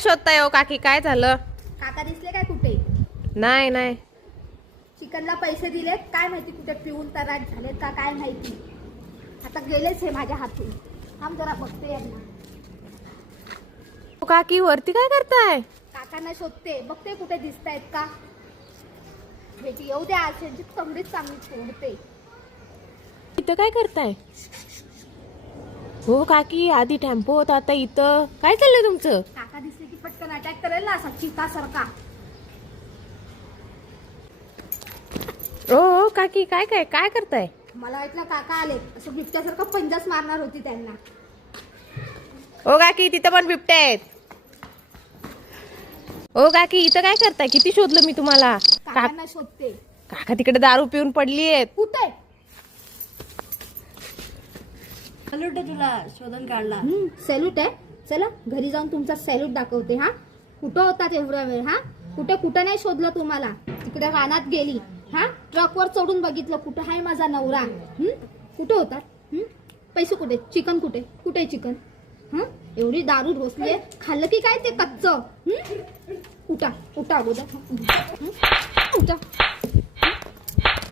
शोधताय हो काकी? काय झालं? काका दिसले काय कुठे? नाही नाही. चिकनला पैसे दिलेत काय माहिती, कुठे पिऊन तराट झालेत का काय माहिती. आता गेलेच हे माझ्या हातून. थांब जरा बघते यांना. हो काकी, वरती काय करताय? काकांना शोधते, बघते कुठे दिसतायत का. भेटी येऊ द्या, आज यांची तंगडीच चांगली फोडते. इथं काय करताय? हो काकी, आधी टेम्पो होता, आता इथं काय चाललंय तुमचं? काका दिसले की पटकन अटॅक करेल ना, असा चितासारखा. ओ काकी, काय काय काय करताय? मला वाटलं काका आले, असं बिबट्यासारखं पंजाच मारणार होती त्यांना. ओ काकी, तिथं पण बिबट्या आहेत. ओ काकी, इथं काय करताय? किती शोधलं मी तुम्हाला. काकांना शोधते. काका तिकडे दारू पिऊन पडली आहेत. कुठे? सॅल्यूट आहे तुला, शोधून काढला. सॅल्यूट आहे. चला घरी जाऊन तुमचा सॅल्यूट दाखवते. हा, कुठं होतात एवढा वेळ? हा, कुठं नाही शोधलं तुम्हाला. तिकडे रानात गेली. हा, ट्रकवर चढून बघितलं कुठं आहे माझा नवरा. कुठं होतात? पैसे कुठे? चिकन कुठे? कुठे चिकन? एवढी दारू ढोसली, खाल्लं की काय ते कच्च. उठा उठा अगोदर, उठा.